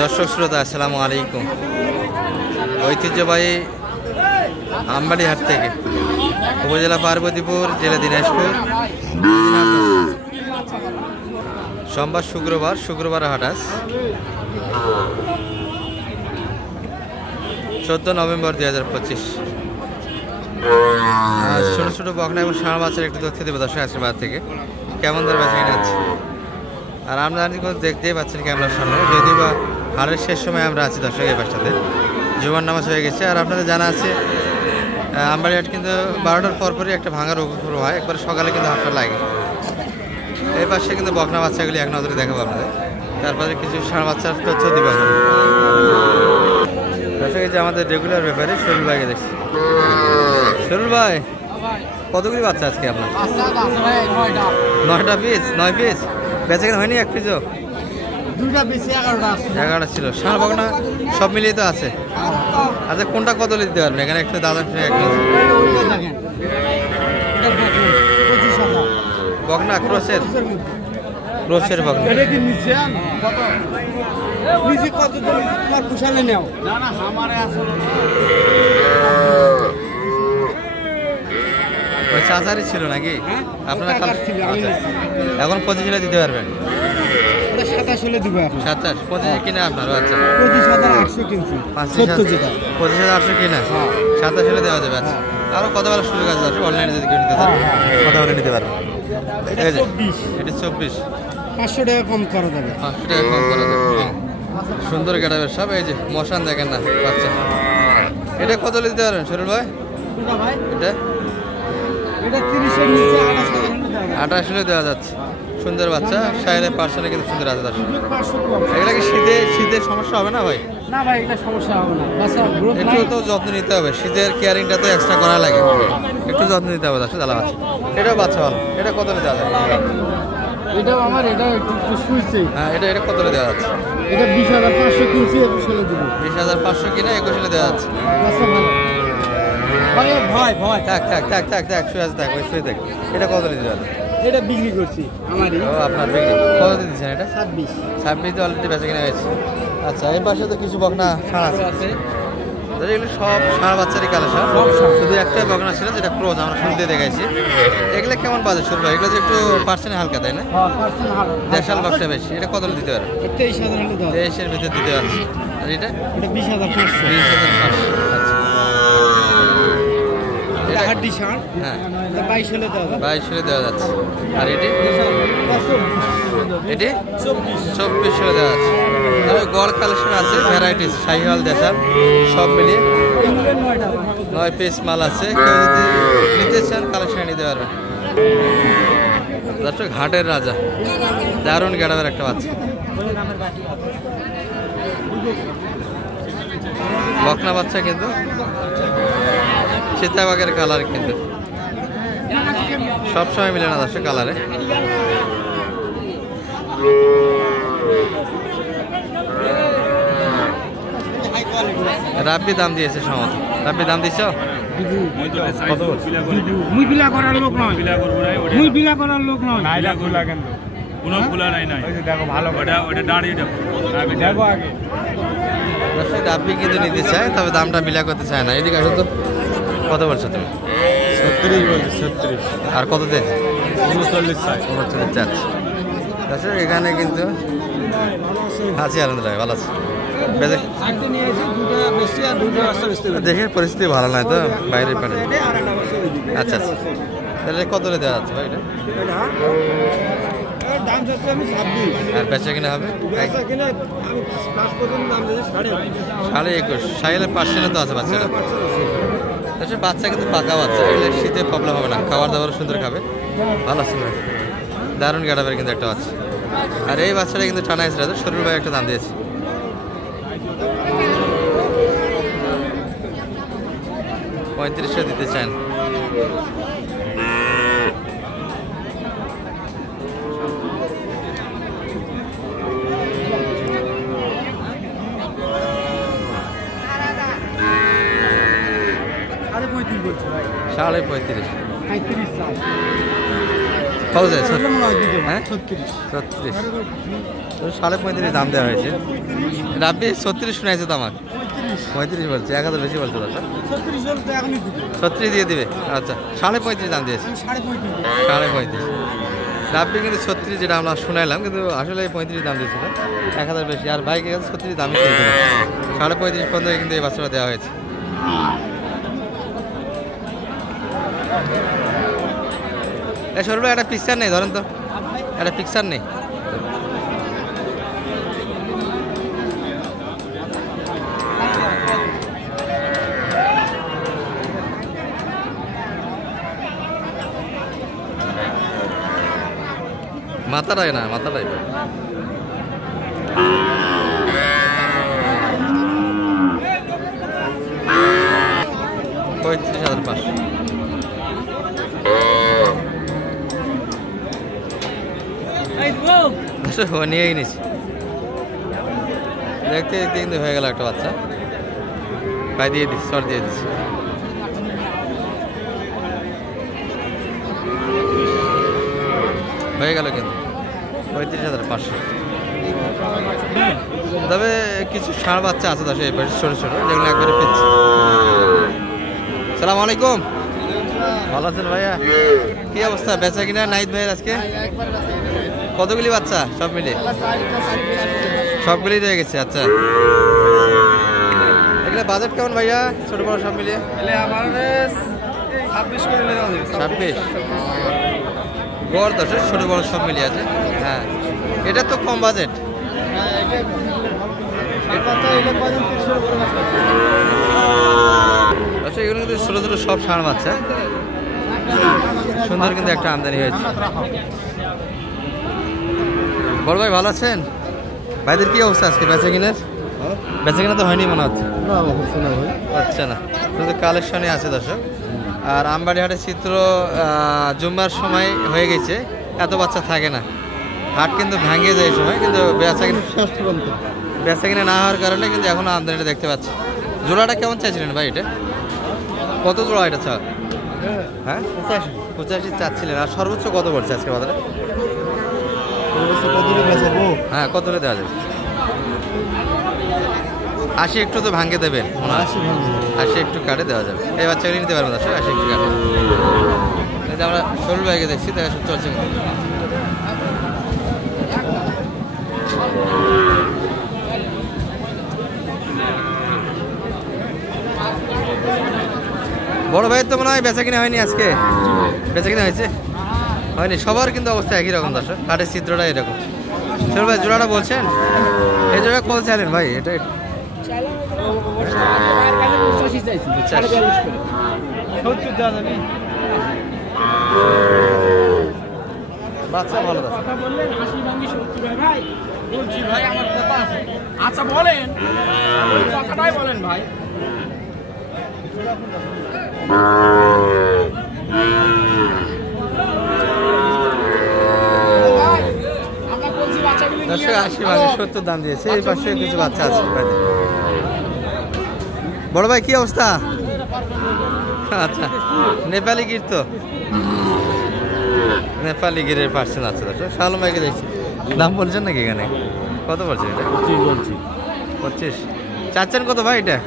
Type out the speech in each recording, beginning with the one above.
দর্শক শ্রোতা আসসালামু আলাইকুম। ঐতিহ্যবাহী আমবাড়ি হাট থেকে উপজেলা পার্বতীপুর, জেলা দিনাজপুর। সোমবার শুক্রবার হাট আজ 14 নভেম্বর 2025। ছোট ছোট বকনা এবং ষাঁড় বাচ্চার একটু তথ্য দেবো দর্শক আজকের বাজার থেকে কেমন দর বেচা কিনে আছে। আর আমরা দেখতেই পাচ্ছেন ক্যামেরার সামনে, যদিও বা হাটের শেষ সময় আমরা আছি দর্শক এই পাশটাতে। জুমার নামাজ হয়ে গেছে। আর আপনাদের জানা আছে আমবাড়ি হাট কিন্তু 12টার পরপরই একটা ভাঙার শুরু হয়, একবার সকালে কিন্তু হাটটা লাগে। এই পাশে কিন্তু বকনা বাচ্চাগুলি এক নজরে দেখাবো আপনাদের, তারপরে কিছু ষাঁড় বাচ্চার তথ্য দিব। দর্শক এই যে আমাদের রেগুলার ব্যাপারে শরীর ভাইকে দেখছি। শরীর ভাই, কতগুলি বাচ্চা আজকে আপনার? 9টা পিস। 9 পিস বেচা কেনা হয়নি? এক পিসও? 11টা ছিল। ষাঁড় বকনা সব মিলিয়ে তো আছে। আচ্ছা, কোনটা কত দিতে পারবেন এখানে একটু দাদা? বকনা ক্রোসের বকনা। চাচারি ছিল নাকি আপনারা? এখন 25 দিতে পারবেন? 27 25 কিনা আপনার? আচ্ছা, 25,800 কিনছি। 25,800 কিনা, 27 দেওয়া যাবে। আচ্ছা, আরো কত বেলা সুযোগ আছে অনলাইনে যদি কেউ নিতে চান? কত বেলা নিতে পারবেন? এটা 24, 500 টাকা কম করা যাবে। 500 টাকা কম করা যাবে। সুন্দর গেটাবের সব। এই যে মশান দেখেন না বাচ্চা, এটা কত দিতে পারবেন শরীর ভাই? এটা 28 দেওয়া যাচ্ছে। সুন্দর বাচ্চা, সাইলে পার্সেন্টে কিন্তু সুন্দর আছে। এগুলা কি শীতের সমস্যা হবে না ভাই? না ভাই, এটা সমস্যা হবে না। একটু তো যত্ন নিতে হবে, শীতের কেয়ারিংটা তো এক্সট্রা করা লাগে, একটু যত্ন নিতে হবে। দাদা বাচ্চা, এটাও বাচ্চা ভালো। এটা কত দেওয়া যাবে? এটাও আমার, এটা একটু শুইছে। হ্যাঁ, এটা কত দেওয়া যাচ্ছে? এটা 20,500 কিনছি, 21 দিব। 20,500 কিনে 21 দেওয়া যাচ্ছে। ভয় থাক শুয়ে আছে, থাক শুয়ে থাক। এটা কত দিতে পারবে? এটা বিক্রি করছি আমারই। ও, আপনার বিক্রি কত দিচ্ছেন এটা? 26 তো অলরেডি বেচা কিনা হয়েছে। আচ্ছা, এই পাশে তো কিছু বকনা ষাঁড় আছে। এগুলো সব ষাঁড় বাচ্চারই কালেকশন। শুধু একটাই বকনা ছিল যেটা ক্রোজ, আমরা শুনতে দেখাইছি। এগুলো কেমন বাজে শুরু? এগুলো যে একটু পার্সেন্ট হালকা, তাই না? দেশাল বকটা বেশি। এটা কত দিতে পারবে? 23,000 ভিতরে দিতে পারছি। আর এটা 20,500। 20,500। আচ্ছা, হাড্ডি ষাঁড়। হ্যাঁ, 22,000 দেওয়া যাচ্ছে। আর এটি 24 দেওয়া যাচ্ছে। তবে গড় কালেকশন আছে, ভ্যারাইটিস, শাহিওয়াল, দেশাল সব মিলিয়ে 9 পিস মাল আছে। কেউ যদি নিতে চান কালেকশন নিতে পারবেন। দর্শক, ঘাটের রাজা, দারুণ গেটাবের একটা বাচ্চা বকনা বাচ্চা, কিন্তু সীতাবাগের কালার কিন্তু সবসময় মিলে না দর্শক কালারে। রাব্বি দাম দিয়েছে সময়। রাব্বি দাম দিছ? মুই বিলা করার লোক নয়। কোনো খোলা নাই। দেখো ভালো, ওটা দাঁড়িয়ে দেখো আগে। দর্শক, রাব্বি কিন্তু নিতে চায়, তবে দামটা মিলা করতে চায় না। এদিকে আসো তো, কত বলছো তুমি? 36 বলছি। 36 আর কত দেয়? 39 চাচ্ছি। দর্শক, এখানে কিন্তু আছি, আলহামদুলিল্লাহ ভালো আছে। দেশের পরিস্থিতি ভালো নয় তো, বাইরের পারে। আচ্ছা, তাহলে কত দেওয়া যাচ্ছে ভাই এটা? আর বেচা কিনা হবে 21,500। সাইলে পার্সেন্টে তো আছে বাচ্চাটা। বাচ্চা কিন্তু পাকা বাচ্চা, এগুলো শীতে প্রবলেম হবে না, খাবার দাবার সুন্দর খাবে, ভালো আছে। দারুণ গেটাবের কিন্তু একটা বাচ্চা। আর এই বাচ্চাটা কিন্তু টানা এসে শরীর ভাই একটা দাম দিয়েছে। 3500 দিতে চান। সাড়ে 35 বলছে ভাই। 35.5। কত যায়? হ্যাঁ 36 36, 35.5 দাম দেওয়া হয়েছে। রাব্বি 36 শোনাইছে তো আমার, 35 বলছে, 1000 বেশি বলছে দাদা। 36 দিয়ে দিবে, আচ্ছা 35.5 দাম দিয়েছে, 35.5। রাব্বি কিন্তু 36 যেটা আমরা শুনাইলাম, কিন্তু আসলে 35 দাম দিয়েছিল, 1000 বেশি। আর বাইকের কাছে 36 দামই কিনছিল, 35.5 পর্যন্ত কিন্তু এই বাচ্চাটা দেওয়া হয়েছে। এই সরবে একটা পিকচার নেই, ধরেন তো একটা পিকচার নেই। মাথাটাই না, মাথাটাই 35,500 নিয়েই নিছি। দেখতে দেখতে কিন্তু হয়ে গেল একটা বাচ্চা, পাই দিয়ে দিচ্ছি, সর দিয়ে দিচ্ছি। হয়ে গেল কিন্তু 35,500। তবে কিছু ষাঁড় বাচ্চা আছে দশ, এবার ছোটো ছোটো, যেগুলো একবারে পেয়েছি। সালাম আলাইকুম, ভালো আছেন ভাইয়া? কি অবস্থা, বেচা কিনা নাইট ভাইয়ের আজকে? কতগুলি বাচ্চা সব মিলে? সবগুলি রয়ে গেছে, আচ্ছা। এখানে বাজেট কেমন ভাইয়া, ছোট বড় সব মিলিয়ে? 26 গড় দশের, ছোট বড় সব মিলিয়ে আছে। হ্যাঁ, এটা তো কম বাজেট। আচ্ছা, এগুলো কিন্তু ছোটো ছোটো সব ষাঁড় বাচ্চা, সুন্দর কিন্তু একটা আমদানি হয়েছে। বড় ভাই ভালো আছেন? ভাইদের কি অবস্থা আজকে বেচা কিনার? বেচা কিনা তো হয়নি মনে হচ্ছে, হচ্ছে না, কিন্তু কালেকশনে আছে দর্শক। আর আমবাড়ি হাটের চিত্র জুম্মার সময় হয়ে গেছে, এত বাচ্চা থাকে না, হাট কিন্তু ভাঙিয়ে যায় এই সময়, কিন্তু বেচা কিনা শেষ পর্যন্ত বেচা কিনা না হওয়ার কারণে কিন্তু এখনো আমদানিটা দেখতে পাচ্ছি। জোড়াটা কেমন চাইছিলেন ভাই? এটা কত জোড়া এটা চা? হ্যাঁ 85 চাচ্ছিলেন। আর সর্বোচ্চ কত পড়ছে আজকে বাজারে? হ্যাঁ, কত দেওয়া যাবে? 80 একটু তো ভাঙে দেবেন, 80 একটু কাটে দেওয়া যাবে। এই বাচ্চাগুলি নিতে পারবেন দর্শক, 80 একটু কাটে। আমরা সরুল ভাইকে দেখছি, দেখা সব চলছে। বড় ভাইয়ের তো মনে হয় বেচা কিনা হয়নি আজকে? বেচা কিনা হয়েছে? হয়নি, সবার কিন্তু অবস্থা একই রকম দর্শক, হাটের চিত্রটা এরকম। সরুল ভাই জোড়াটা বলছেন, এই জোড়া কত চাইলেন ভাই? এটা বাচ্চা ভালো আছে। আচ্ছা বলেন, কথাটাই বলেন ভাই। দর্শক 80 ভাঙে 70 দাম দিয়েছে। এই পাশে কিছু বাচ্চা আছে। বড় ভাই কি অবস্থা? আচ্ছা, নেপালি গির তো, নেপালি গিরের পার্সেন্ট আছে দর্শক। শালম ভাইকে দেখছি, দাম বলছেন নাকি এখানে? কত বলছেন এটা? 25 চাচ্ছেন কত ভাই এটা?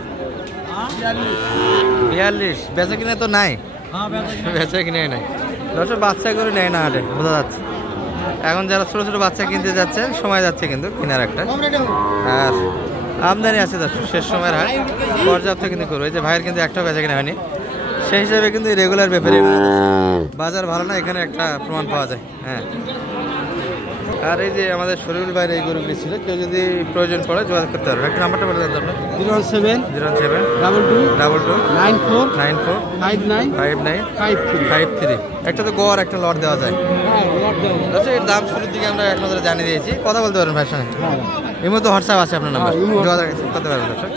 42। বেচা কিনে তো নাই, বেচা কিনে নাই দর্শক, বাচ্চা করে নেয় না হাটে, বোঝা যাচ্ছে। এখন যারা ছোটো ছোটো বাচ্চা কিনতে যাচ্ছে, সময় যাচ্ছে কিন্তু কেনার একটা। আর আমদানি আছে দর্শক, শেষ সময়ের হাট পর্যাপ্ত কিন্তু করবো। এই যে ভাইয়ের কিন্তু একটাও বেচা কিনা হয়নি, সেই হিসাবে কিন্তু রেগুলার ব্যাপারে বাজার ভালো না, এখানে একটা প্রমাণ পাওয়া যায়। হ্যাঁ, আর এই যে আমাদের শরীরুল ভাইয়ের এই গরুগুলি ছিল, কেউ যদি প্রয়োজন পড়ে যোগাযোগ করতে পারবে। একটা নাম্বারটা বলে দেন আপনার। 07 22 94 94 59 59 53। 53। একটা তো গড় একটা লট দেওয়া যায়। আচ্ছা, এর দাম শুরুর দিকে আমরা এক নজরে জানিয়ে দিয়েছি, কথা বলতে পারেন ভাইয়ের সঙ্গে। এই মতো হোয়াটসঅ্যাপ আছে আপনার নাম্বার, যোগাযোগ করতে পারবেন দর্শক।